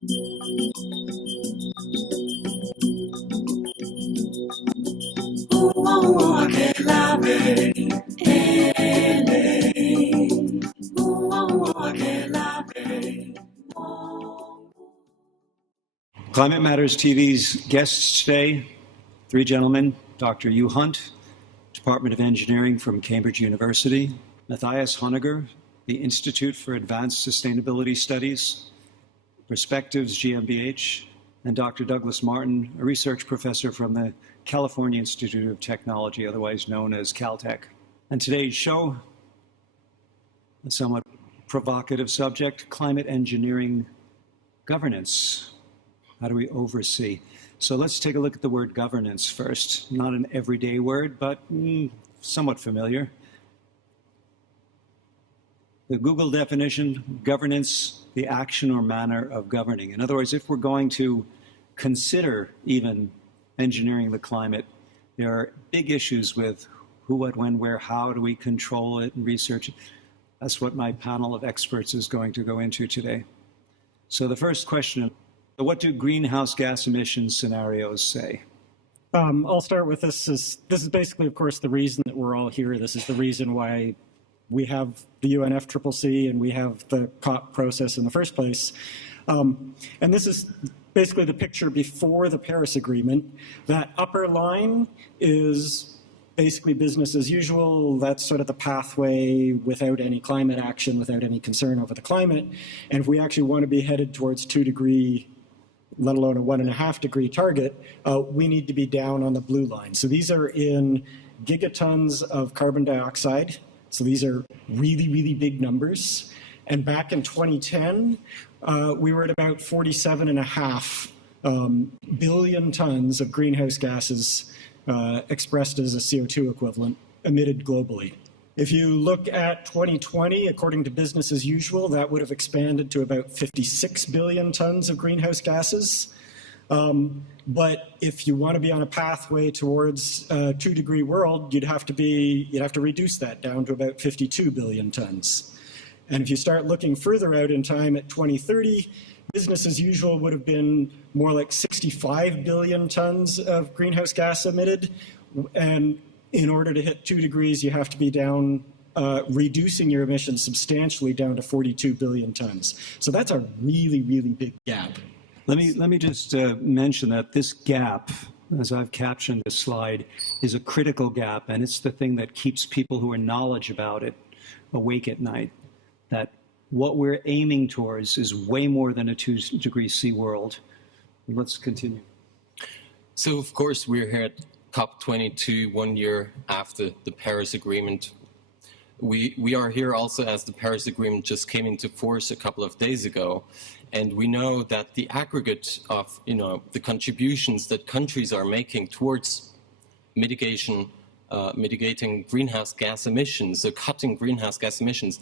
Climate Matters TV's guests today, three gentlemen: Dr. Hugh Hunt, Department of Engineering from Cambridge University; Matthias Honegger, the Institute for Advanced Sustainability Studies, Perspectives GmbH; and Dr. Douglas Martin, a research professor from the California Institute of Technology, otherwise known as Caltech. And today's show, a somewhat provocative subject: climate engineering governance. How do we oversee? So let's take a look at the word governance first. Not an everyday word, but somewhat familiar. The Google definition: governance, the action or manner of governing. In other words, if we're going to consider even engineering the climate, there are big issues with who, what, when, where, how do we control it and research it. That's what my panel of experts is going to go into today. So the first question: what do greenhouse gas emissions scenarios say? I'll start with this. This is basically, of course, the reason that we're all here. This is the reason why we have the UNFCCC and we have the COP process in the first place. And this is basically the picture before the Paris Agreement. That upper line is basically business as usual. That's sort of the pathway without any climate action, without any concern over the climate. And if we actually want to be headed towards 2 degree, let alone a 1.5 degree target, we need to be down on the blue line. So these are in gigatons of carbon dioxide. So these are really, really big numbers. And back in 2010, we were at about 47.5 billion tons of greenhouse gases expressed as a CO2 equivalent emitted globally. If you look at 2020, according to business as usual, that would have expanded to about 56 billion tons of greenhouse gases. But if you want to be on a pathway towards a 2 degree world, you'd have to reduce that down to about 52 billion tons. And if you start looking further out in time at 2030, business as usual would have been more like 65 billion tons of greenhouse gas emitted. And in order to hit 2 degrees, you have to be down, reducing your emissions substantially down to 42 billion tons. So that's a really, really big gap. Let me just mention that this gap, as I've captioned this slide, is a critical gap, and it's the thing that keeps people who are knowledgeable about it awake at night. That what we're aiming towards is way more than a 2 degree C world. Let's continue. So, of course, we're here at COP22, 1 year after the Paris Agreement. We are here also as the Paris Agreement just came into force a couple of days ago. And we know that the aggregate of, the contributions that countries are making towards mitigating greenhouse gas emissions, so cutting greenhouse gas emissions,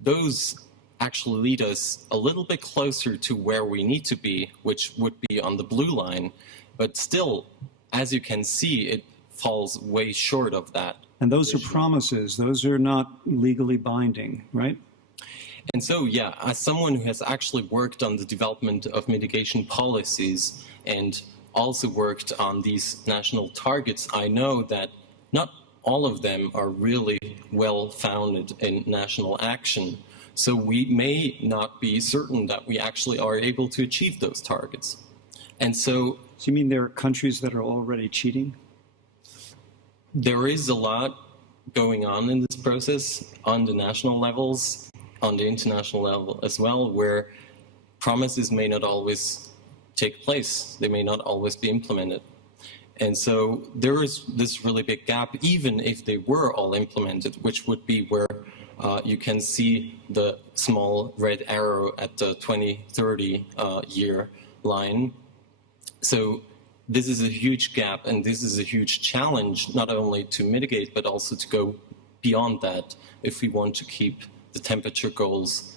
those actually lead us a little bit closer to where we need to be, which would be on the blue line. But still, as you can see, it falls way short of that. And those are promises. Those are not legally binding, right? And so, yeah, as someone who has actually worked on the development of mitigation policies and also worked on these national targets, I know that not all of them are really well founded in national action. So we may not be certain that we actually are able to achieve those targets. And so... So you mean there are countries that are already cheating? There is a lot going on in this process on the national levels, on the international level as well, where promises may not always take place. They may not always be implemented. And so there is this really big gap, even if they were all implemented, which would be where you can see the small red arrow at the 2030 year line. So this is a huge gap, and this is a huge challenge, not only to mitigate, but also to go beyond that if we want to keep the temperature goals,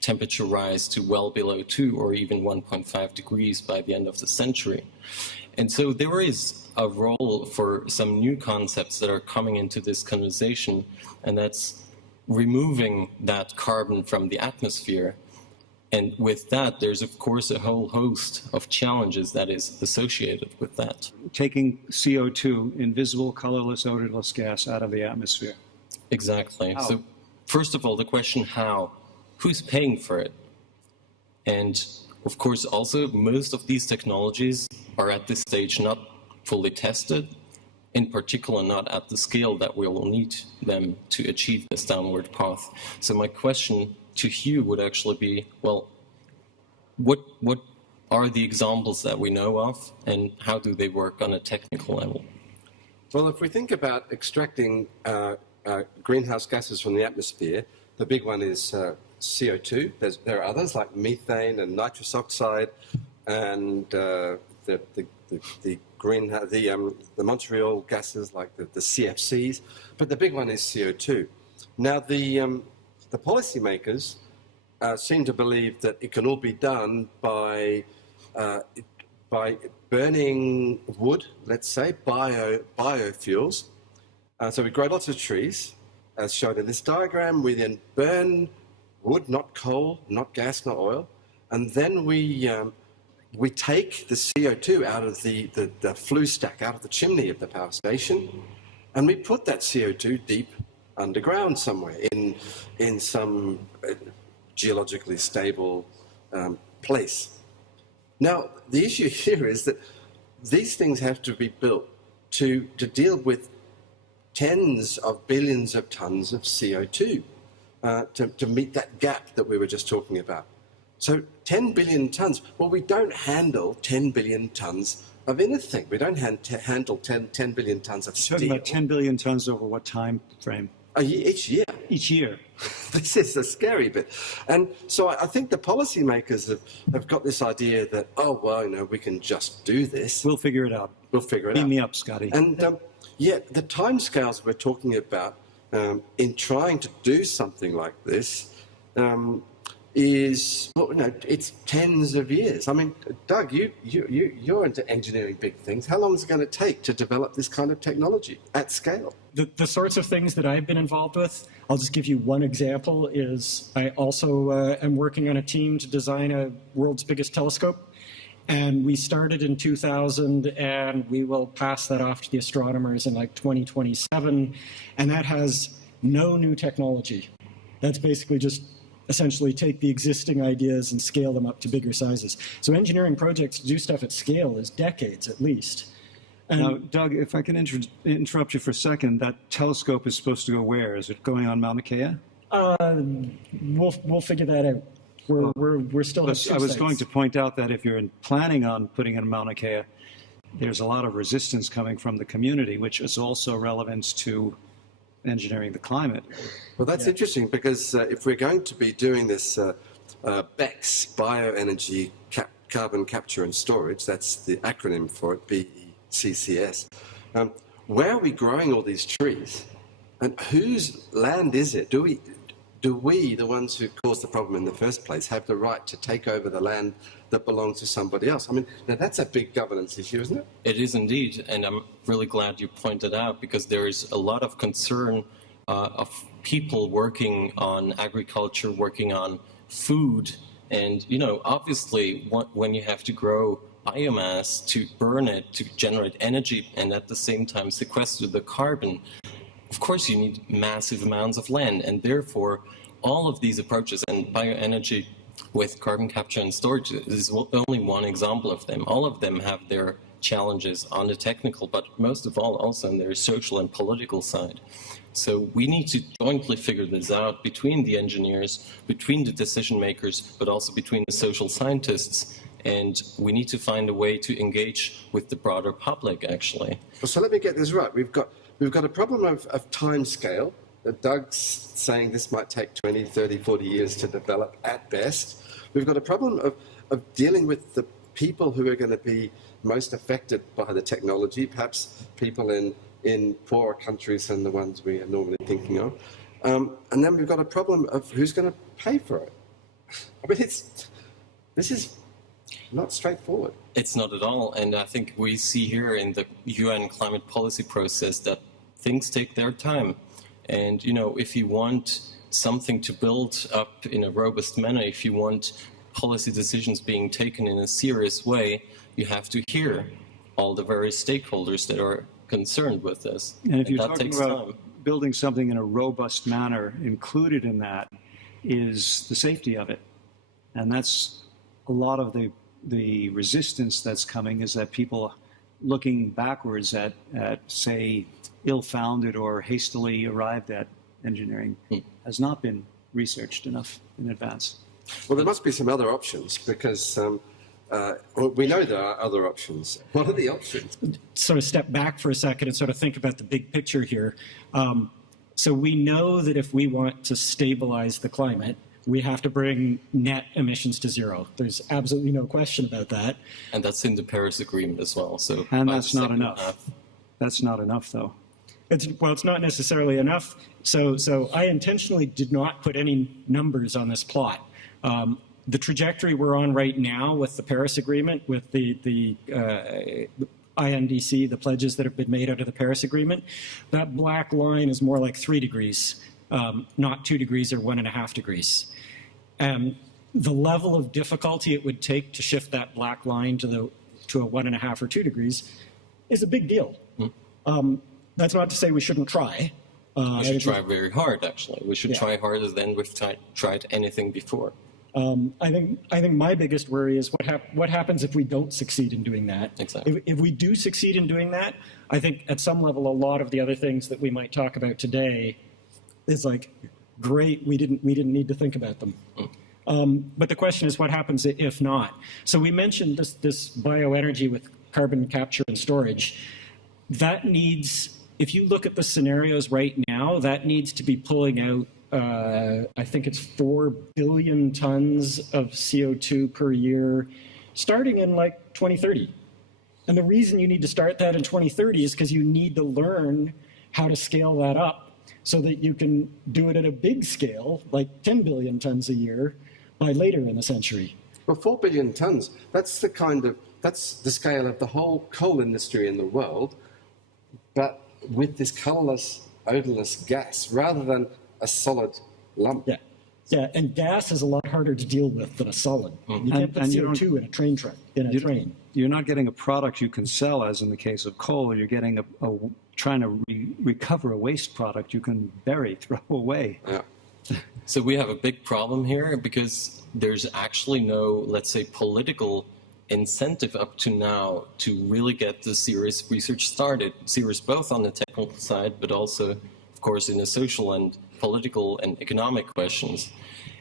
temperature rise to well below 2 or even 1.5 degrees by the end of the century. And so there is a role for some new concepts that are coming into this conversation, and that's removing that carbon from the atmosphere. And with that, there's of course a whole host of challenges that is associated with that. Taking CO2, invisible, colorless, odorless gas, out of the atmosphere. Exactly. How? So first of all, the question how? Who's paying for it? And of course, also, most of these technologies are at this stage not fully tested, in particular not at the scale that we will need them to achieve this downward path. So my question to Hugh would actually be, well, what are the examples that we know of, and how do they work on a technical level? Well, if we think about extracting greenhouse gases from the atmosphere, the big one is CO2. There are others like methane and nitrous oxide, and the Montreal gases like the CFCs. But the big one is CO2. Now, the policymakers seem to believe that it can all be done by burning wood, let's say, biofuels. So we grow lots of trees, as shown in this diagram. We then burn wood, not coal, not gas, not oil, and then we take the CO2 out of the flue stack, out of the chimney of the power station, and we put that CO2 deep underground somewhere in some geologically stable place. Now, the issue here is that these things have to be built to deal with tens of billions of tons of CO2 to meet that gap that we were just talking about. So 10 billion tons, well, we don't handle 10 billion tons of anything. We don't handle 10 billion tons of steel. Talking about 10 billion tons over what time frame? Each year. Each year. This is the scary bit. And so I think the policymakers have got this idea that, oh, well, we can just do this. We'll figure it out. We'll figure it out. Beam me up, Scotty. And the timescales we're talking about in trying to do something like this is, well, it's tens of years. I mean, Doug, you're into engineering big things. How long is it going to take to develop this kind of technology at scale? The sorts of things that I've been involved with, I'll just give you one example, is I also am working on a team to design a world's biggest telescope. And we started in 2000, and we will pass that off to the astronomers in like 2027. And that has no new technology. That's basically just essentially take the existing ideas and scale them up to bigger sizes. So engineering projects to do stuff at scale is decades at least. And now, Doug, if I can interrupt you for a second, that telescope is supposed to go where? Is it going on Mauna Kea? we'll figure that out. We're still at two I was sites. going to point out that if you're planning on putting it in Mauna Kea, there's a lot of resistance coming from the community, which is also relevant to engineering the climate. Well, that's interesting, because if we're going to be doing this BECS, Bioenergy Carbon Capture and Storage, that's the acronym for it, BECCS, where are we growing all these trees? And whose land is it? Do we, the ones who caused the problem in the first place, have the right to take over the land that belongs to somebody else? I mean, now that's a big governance issue, isn't it? It is indeed, and I'm really glad you pointed out, because there is a lot of concern of people working on agriculture, working on food, and obviously when you have to grow biomass to burn it, to generate energy, and at the same time sequester the carbon, of course you need massive amounts of land, and therefore all of these approaches, and bioenergy with carbon capture and storage is only one example of them. All of them have their challenges on the technical, but most of all also on their social and political side. So we need to jointly figure this out between the engineers, between the decision makers, but also between the social scientists. And we need to find a way to engage with the broader public, actually. Well, so let me get this right. We've got a problem of time scale. Doug's saying this might take 20, 30, 40 years to develop at best. We've got a problem of dealing with the people who are going to be most affected by the technology, perhaps people in poorer countries than the ones we are normally thinking of. And then we've got a problem of who's going to pay for it. I mean, this is not straightforward. It's not at all, and I think we see here in the UN climate policy process that things take their time. And, if you want something to build up in a robust manner, if you want policy decisions being taken in a serious way, you have to hear all the various stakeholders that are concerned with this. And if you're that talking takes about time. building something in a robust manner, included in that is the safety of it. And that's a lot of the resistance that's coming, is that people looking backwards at say, ill-founded or hastily arrived at engineering has not been researched enough in advance. Well, there must be some other options, because we know there are other options. What are the options? Sort of step back for a second and sort of think about the big picture here. So we know that if we want to stabilize the climate, we have to bring net emissions to zero. There's absolutely no question about that. And that's in the Paris Agreement as well. So And by that's the not second enough. half- That's not enough, though. It's not necessarily enough. So I intentionally did not put any numbers on this plot. The trajectory we're on right now with the Paris Agreement, with the INDC, the pledges that have been made out of the Paris Agreement, that black line is more like 3 degrees, not 2 degrees or 1.5 degrees. The level of difficulty it would take to shift that black line to a 1.5 or 2 degrees is a big deal. That's not to say we shouldn't try. We should try very hard, actually. We should Yeah. try harder than we've tried anything before. I think my biggest worry is what happens if we don't succeed in doing that. Exactly. If we do succeed in doing that, I think at some level a lot of the other things that we might talk about today is like, great, we didn't need to think about them. But the question is, what happens if not? So we mentioned this bioenergy with carbon capture and storage. That needs, if you look at the scenarios right now, that needs to be pulling out, I think it's 4 billion tons of CO2 per year, starting in like 2030. And the reason you need to start that in 2030 is because you need to learn how to scale that up so that you can do it at a big scale, like 10 billion tons a year, by later in the century. Well, 4 billion tons, that's the scale of the whole coal industry in the world, but with this colorless, odorless gas, rather than a solid lump. Yeah, and gas is a lot harder to deal with than a solid. You can't put And you CO2 in a train truck, train. You're not getting a product you can sell, as in the case of coal. You're getting trying to recover a waste product you can bury, throw away. Yeah. So we have a big problem here because there's actually no, let's say, political incentive up to now to really get the serious research started. Serious both on the technical side, but also, of course, in the social and political and economic questions.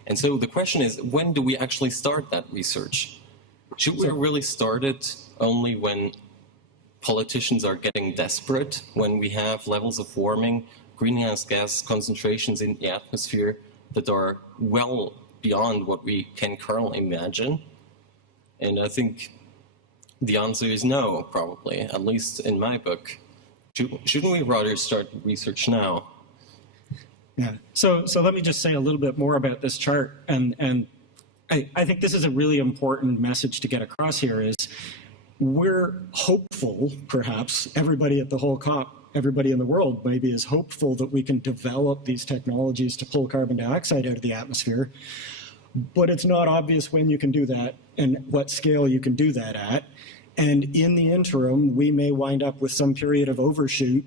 And so the question is, when do we actually start that research? Should we really start it only when politicians are getting desperate, when we have levels of warming, greenhouse gas concentrations in the atmosphere that are well beyond what we can currently imagine? And I think the answer is no, probably, at least in my book. Shouldn't we rather start research now? Yeah. So let me just say a little bit more about this chart. And I think this is a really important message to get across here is we're hopeful, perhaps, everybody at the whole COP, everybody in the world maybe is hopeful that we can develop these technologies to pull carbon dioxide out of the atmosphere. But it's not obvious when you can do that and what scale you can do that at. And in the interim, we may wind up with some period of overshoot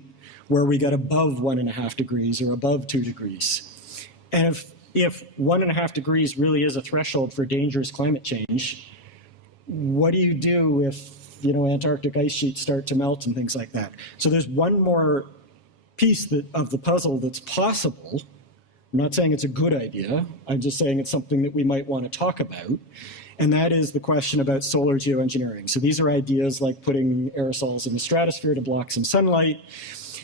where we get above 1.5 degrees or above 2 degrees. And if 1.5 degrees really is a threshold for dangerous climate change, what do you do if Antarctic ice sheets start to melt and things like that? So there's one more piece of the puzzle that's possible. I'm not saying it's a good idea. I'm just saying it's something that we might want to talk about. And that is the question about solar geoengineering. So these are ideas like putting aerosols in the stratosphere to block some sunlight.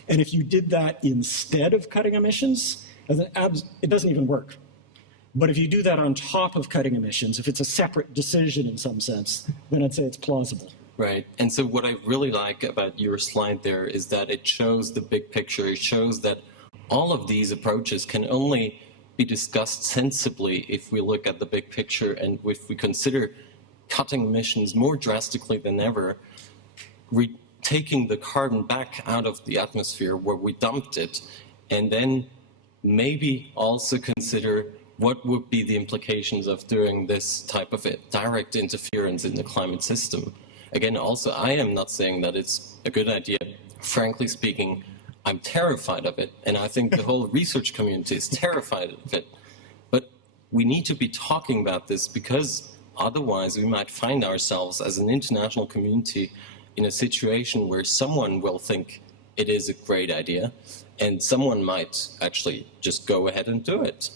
And if you did that instead of cutting emissions, it doesn't even work. But if you do that on top of cutting emissions, if it's a separate decision in some sense, then I'd say it's plausible. Right. And so what I really like about your slide there is that it shows the big picture. It shows that all of these approaches can only be discussed sensibly if we look at the big picture and if we consider cutting emissions more drastically than ever, taking the carbon back out of the atmosphere where we dumped it, and then maybe also consider what would be the implications of doing this type of direct interference in the climate system? Again, also, I am not saying that it's a good idea. Frankly speaking, I'm terrified of it, and I think the whole research community is terrified of it. But we need to be talking about this, because otherwise we might find ourselves as an international community in a situation where someone will think it is a great idea, and someone might actually just go ahead and do it.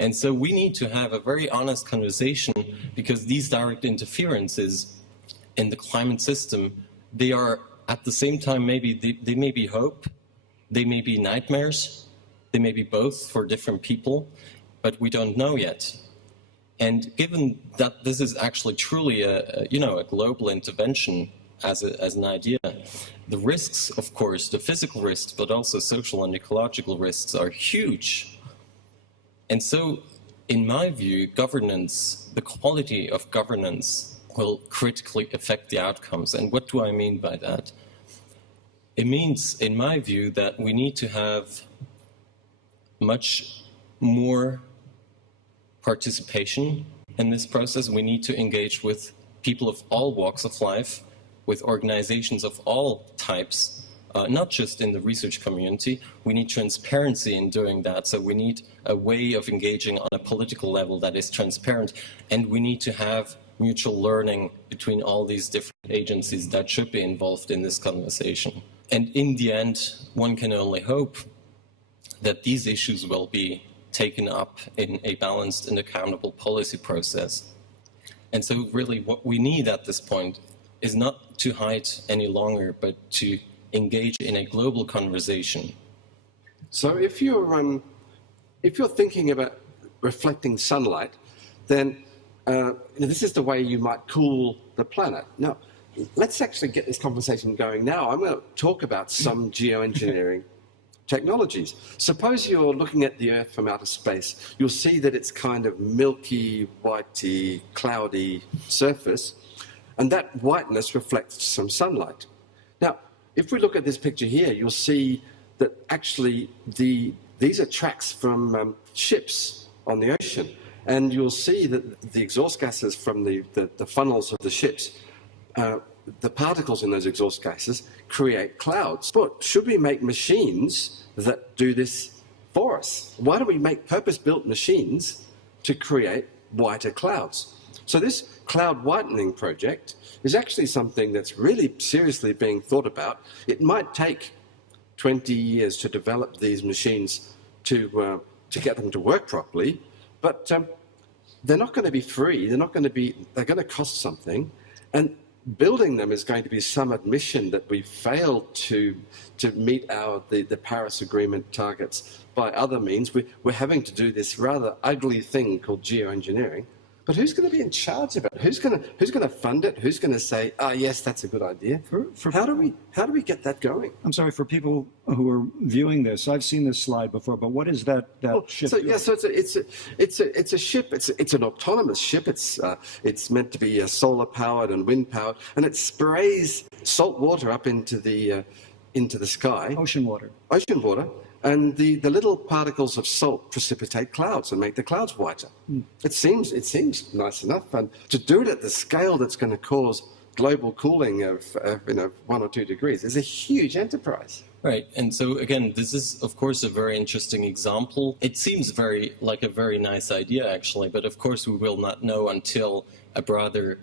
And so we need to have a very honest conversation, because these direct interferences in the climate system, they are at the same time, maybe they may be hope, they may be nightmares, they may be both for different people, but we don't know yet. And given that this is actually truly a global intervention as an idea, the risks, of course, the physical risks, but also social and ecological risks are huge. And so, in my view, governance, the quality of governance will critically affect the outcomes. And what do I mean by that? It means, in my view, that we need to have much more participation in this process. We need to engage with people of all walks of life, with organizations of all types, not just in the research community. We need transparency in doing that. So we need a way of engaging on a political level that is transparent. And we need to have mutual learning between all these different agencies that should be involved in this conversation. And in the end, one can only hope that these issues will be taken up in a balanced and accountable policy process. And so really what we need at this point is not to hide any longer, but to engage in a global conversation. So if you're thinking about reflecting sunlight, then this is the way you might cool the planet. Now, let's actually get this conversation going now. I'm going to talk about some geoengineering technologies. Suppose you're looking at the Earth from outer space. You'll see that it's kind of milky, whitey, cloudy surface, and that whiteness reflects some sunlight. Now, if we look at this picture here, you'll see that actually these are tracks from ships on the ocean, and you'll see that the exhaust gases from the funnels of the ships, the particles in those exhaust gases create clouds. But should we make machines that do this for us? Why don't we make purpose-built machines to create whiter clouds? So this cloud whitening project is actually something that's really seriously being thought about. It might take 20 years to develop these machines to get them to work properly, but they're not going to be free. They're going to cost something, and building them is going to be some admission that we failed to meet the Paris Agreement targets by other means. We're having to do this rather ugly thing called geoengineering. But who's going to be in charge of it? Who's going to fund it? Who's going to say, yes, that's a good idea? How do we get that going? I'm sorry, for people who are viewing this, I've seen this slide before, but what is that ship doing? So it's a ship. It's an autonomous ship. It's meant to be solar powered and wind powered, and it sprays salt water up into the sky. Ocean water. Ocean water. And the little particles of salt precipitate clouds and make the clouds whiter. It seems nice enough, and to do it at the scale that's going to cause global cooling of 1 or 2 degrees is a huge enterprise. Right, and so again, this is of course a very interesting example. It seems like a very nice idea actually, but of course we will not know until a broader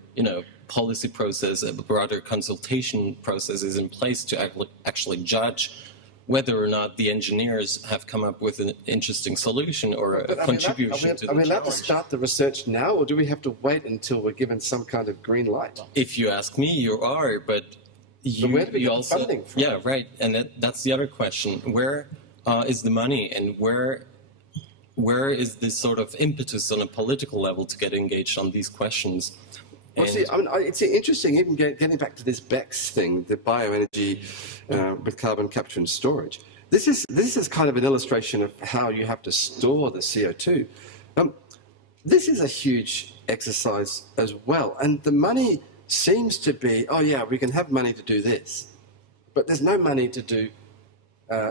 policy process, a broader consultation process is in place to actually judge whether or not the engineers have come up with an interesting solution or a contribution to the challenge. Are we allowed to start the research now, or do we have to wait until we're given some kind of green light? If you ask me, you are, but where do we get also, the funding from? Yeah, right, and that's the other question. Where is the money, and where is this sort of impetus on a political level to get engaged on these questions? Well, see, it's interesting, even getting back to this BECCS thing, the bioenergy with carbon capture and storage. This is kind of an illustration of how you have to store the CO2. This is a huge exercise as well, and the money seems to be, we can have money to do this, but there's no money to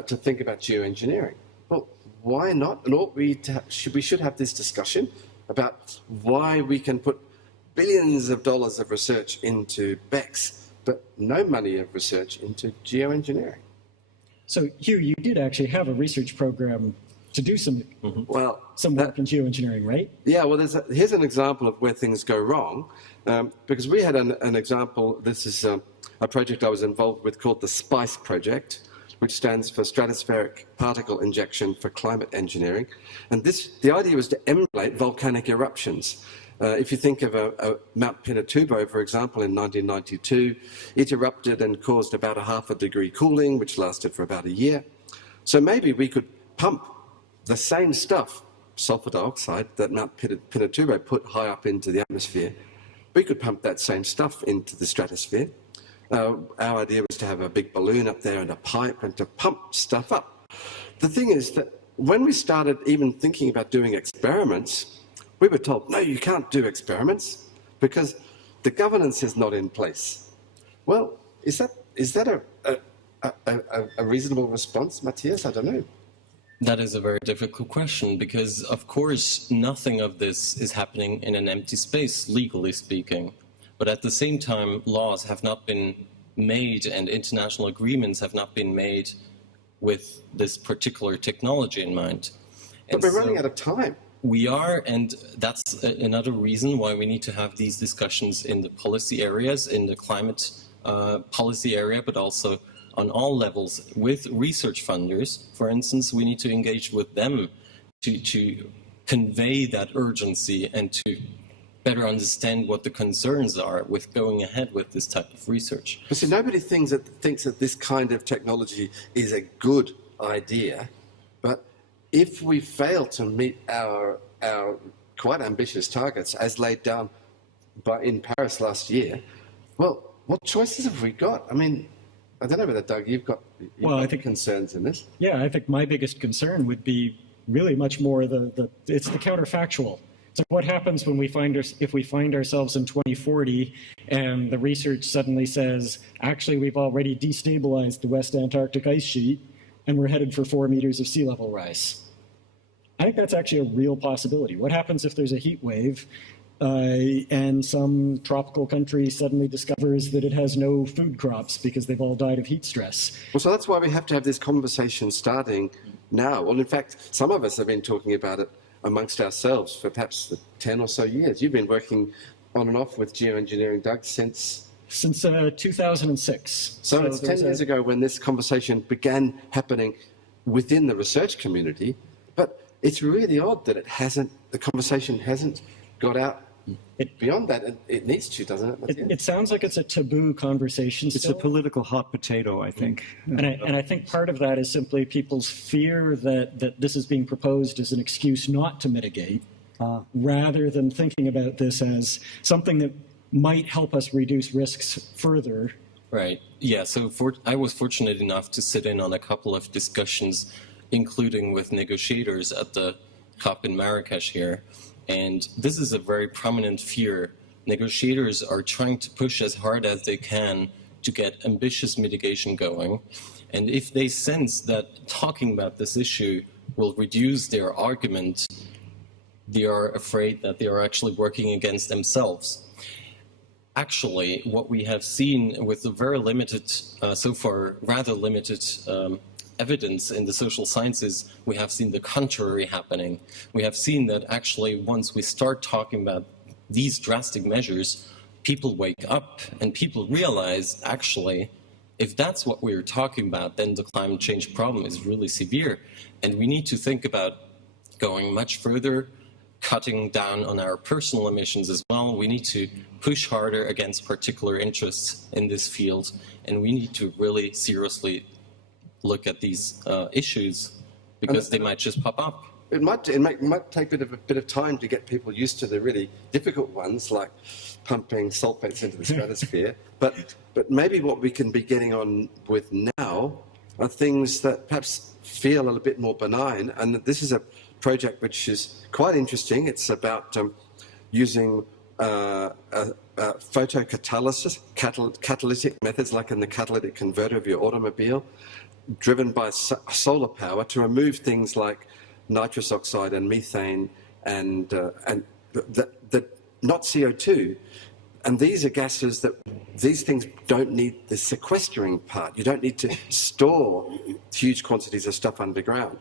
think about geoengineering. Well, why not? And we should have this discussion about why we can put billions of dollars of research into BECCS, but no money of research into geoengineering. So, Hugh, you did actually have a research program to do some work in geoengineering, right? Yeah, well, here's an example of where things go wrong, because we had an example. This is a project I was involved with called the SPICE project, which stands for Stratospheric Particle Injection for Climate Engineering. And the idea was to emulate volcanic eruptions. If you think of Mount Pinatubo, for example, in 1992, it erupted and caused about a 0.5 degree cooling, which lasted for about a year. So maybe we could pump the same stuff, sulfur dioxide, that Mount Pinatubo put high up into the atmosphere. We could pump that same stuff into the stratosphere. Our idea was to have a big balloon up there and a pipe and to pump stuff up. The thing is that when we started even thinking about doing experiments, we were told, no, you can't do experiments because the governance is not in place. Well, is that a reasonable response, Matthias? I don't know. That is a very difficult question because, of course, nothing of this is happening in an empty space, legally speaking. But at the same time, laws have not been made and international agreements have not been made with this particular technology in mind. But we're running out of time. We are, and that's another reason why we need to have these discussions in the policy areas, in the climate policy area, but also on all levels with research funders. For instance, we need to engage with them to convey that urgency and to better understand what the concerns are with going ahead with this type of research. But see, nobody thinks that this kind of technology is a good idea, but if we fail to meet our quite ambitious targets as laid down in Paris last year, well, what choices have we got? I mean, I don't know whether, Doug, you've got concerns in this. Yeah, I think my biggest concern would be really much more it's the counterfactual. So what happens when if we find ourselves in 2040 and the research suddenly says, actually, we've already destabilized the West Antarctic ice sheet and we're headed for 4 meters of sea level rise? I think that's actually a real possibility. What happens if there's a heat wave and some tropical country suddenly discovers that it has no food crops because they've all died of heat stress? Well, so that's why we have to have this conversation starting now. Well, in fact, some of us have been talking about it amongst ourselves for perhaps 10 or so years. You've been working on and off with geoengineering, Doug, since 2006. So it's 10 years ago when this conversation began happening within the research community, but it's really odd that the conversation hasn't got out beyond that. It needs to, doesn't it? It sounds like it's a taboo conversation. It's a political hot potato, I think. And I think part of that is simply people's fear that this is being proposed as an excuse not to mitigate, rather than thinking about this as something that might help us reduce risks further. Right. Yeah, so I was fortunate enough to sit in on a couple of discussions, including with negotiators at the COP in Marrakesh here. And this is a very prominent fear. Negotiators are trying to push as hard as they can to get ambitious mitigation going. And if they sense that talking about this issue will reduce their argument, they are afraid that they are actually working against themselves. Actually, what we have seen with the very limited, so far rather limited evidence in the social sciences, we have seen the contrary happening. We have seen that actually once we start talking about these drastic measures, people wake up and people realize actually if that's what we're talking about, then the climate change problem is really severe. And we need to think about going much further, cutting down on our personal emissions as well. We need to push harder against particular interests in this field, and we need to really seriously look at these issues because they might just pop up. It might take a bit of time to get people used to the really difficult ones, like pumping sulfates into the stratosphere. But maybe what we can be getting on with now are things that perhaps feel a little bit more benign. And this is a project which is quite interesting. It's about using photocatalysis, catalytic methods like in the catalytic converter of your automobile, driven by solar power to remove things like nitrous oxide and methane and not CO2. And these are gases that these things don't need the sequestering part. You don't need to store huge quantities of stuff underground.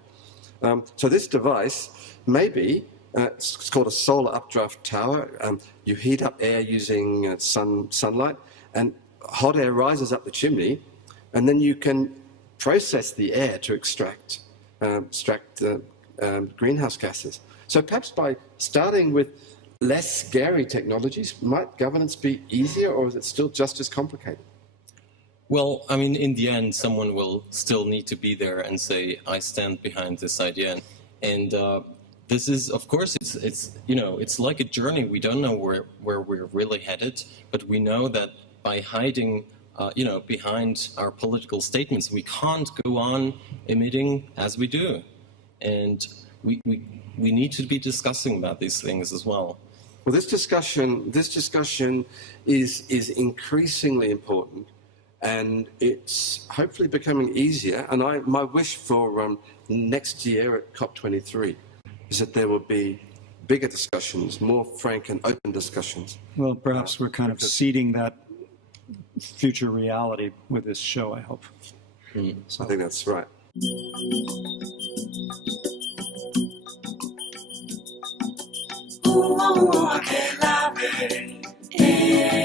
So this device maybe it's called a solar updraft tower. You heat up air using sunlight, and hot air rises up the chimney, and then you can process the air to extract greenhouse gases. So perhaps by starting with less scary technologies, might governance be easier, or is it still just as complicated? Well, I mean, in the end, someone will still need to be there and say, I stand behind this idea. And this is, of course, it's like a journey. We don't know where we're really headed, but we know that by hiding, behind our political statements, we can't go on emitting as we do. And we need to be discussing about these things as well. Well, this discussion is increasingly important, and it's hopefully becoming easier. And my wish for next year at COP23 is that there will be bigger discussions, more frank and open discussions. Well, perhaps we're kind of seeding that future reality with this show, I hope. So I think that's right. I can't love it.